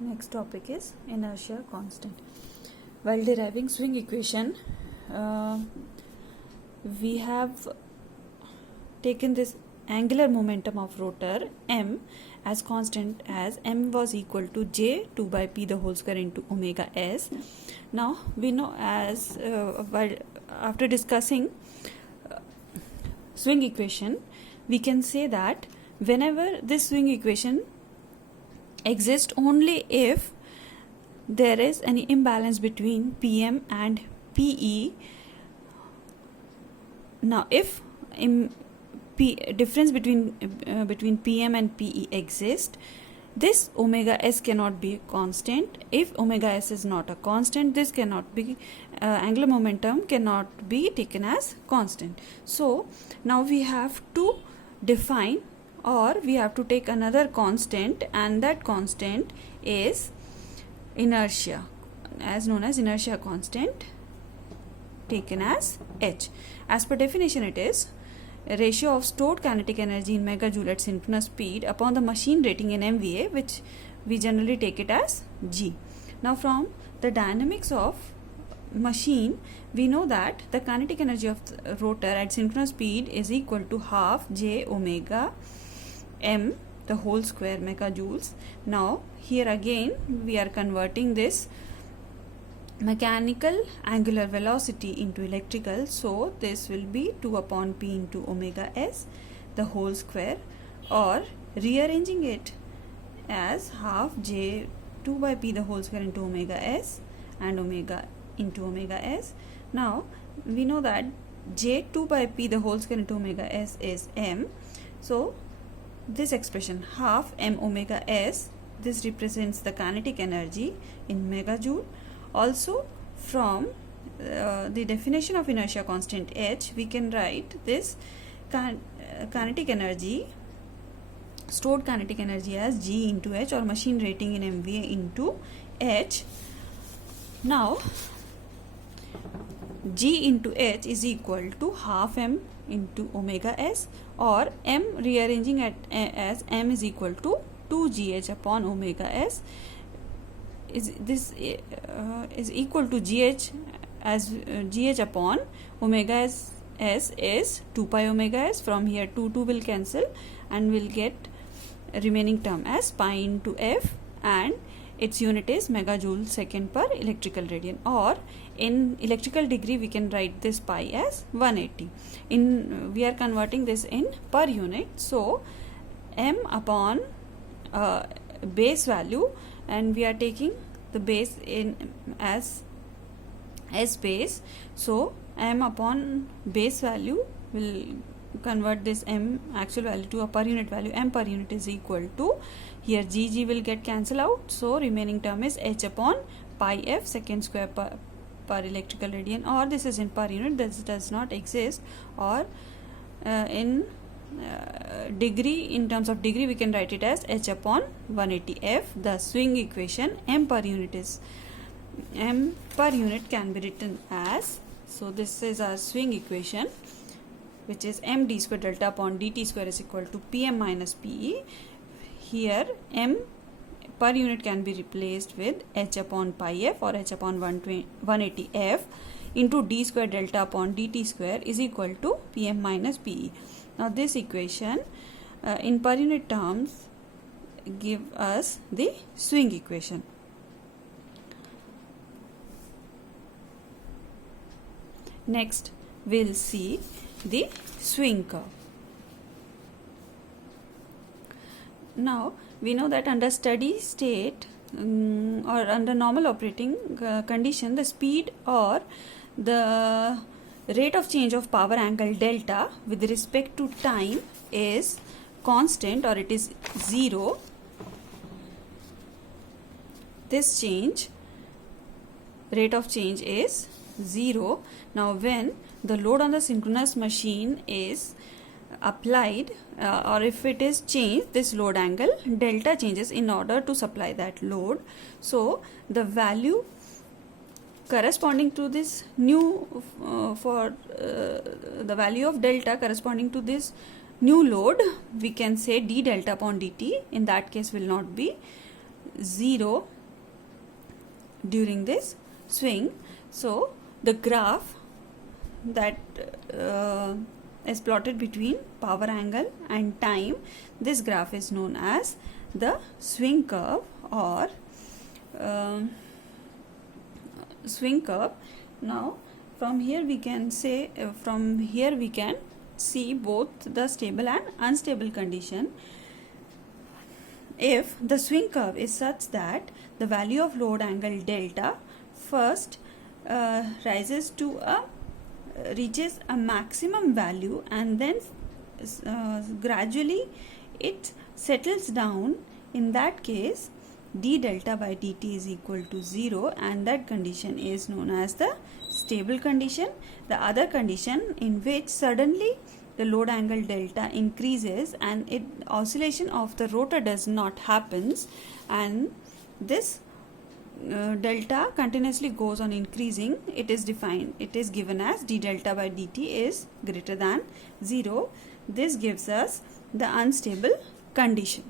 Next topic is inertia constant. While deriving swing equation, we have taken this angular momentum of rotor m as constant as m was equal to j 2 by p the whole square into omega s. Now we know as while after discussing swing equation, we can say that whenever this swing equation exists only if there is any imbalance between PM and PE. Now if difference between PM and PE exists, this omega s cannot be a constant. If omega s is not a constant, this cannot be angular momentum cannot be taken as constant. So now we have to define, or we have to take another constant, and that constant is inertia, as known as inertia constant, taken as h. As per definition, it is a ratio of stored kinetic energy in megajoule at synchronous speed upon the machine rating in MVA, which we generally take it as G. Now from the dynamics of machine, we know that the kinetic energy of the rotor at synchronous speed is equal to half j omega m the whole square megajoules. Now here again we are converting this mechanical angular velocity into electrical, so this will be 2 upon p into omega s the whole square, or rearranging it as half j 2 by p the whole square into omega s and omega into omega s. Now we know that j 2 by p the whole square into omega s is m, so this expression half m omega s, this represents the kinetic energy in megajoule. Also from the definition of inertia constant h, we can write this kinetic energy, stored kinetic energy, as G into h, or machine rating in MVA into h. Now G into h is equal to half m into omega s, or m rearranging as m is equal to 2gh upon omega s. This is equal to gh, as gh upon omega s is 2 pi omega s. From here 2 will cancel and we'll get remaining term as pi into f, and its unit is megajoule second per electrical radian, or in electrical degree we can write this pi as 180. We are converting this in per unit, so m upon base value, and we are taking the base in as s base, so m upon base value will convert this m actual value to a per unit value. M per unit is equal to, here g will get cancel out, so remaining term is h upon pi f second square per electrical radian, or this is in per unit, this does not exist, or in degree, in terms of degree we can write it as h upon 180f. The swing equation m per unit can be written as, so this is our swing equation, which is m d square delta upon dt square is equal to pm minus pe. Here m per unit can be replaced with h upon pi f, or h upon 180f into d square delta upon dt square is equal to pm minus pe. Now this equation in per unit terms give us the swing equation. Next we'll see the swing curve. Now we know that under steady state or under normal operating condition, the speed or the rate of change of power angle delta with respect to time is constant, or it is 0. This rate of change is 0. Now when the load on the synchronous machine is applied, or if it is changed, this load angle delta changes in order to supply that load. So the value corresponding to this new the value of delta corresponding to this new load, we can say d delta upon dt. In that case will not be 0 during this swing. So the graph that is plotted between power angle and time, this graph is known as the swing curve or swing curve. Now from here we can say, we can see both the stable and unstable condition. If the swing curve is such that the value of load angle delta first reaches a maximum value, and then gradually it settles down, in that case d delta by dt is equal to 0, and that condition is known as the stable condition. The other condition in which suddenly the load angle delta increases and oscillation of the rotor does not happens, and this delta continuously goes on increasing, it is given as d delta by dt is greater than 0. This gives us the unstable condition.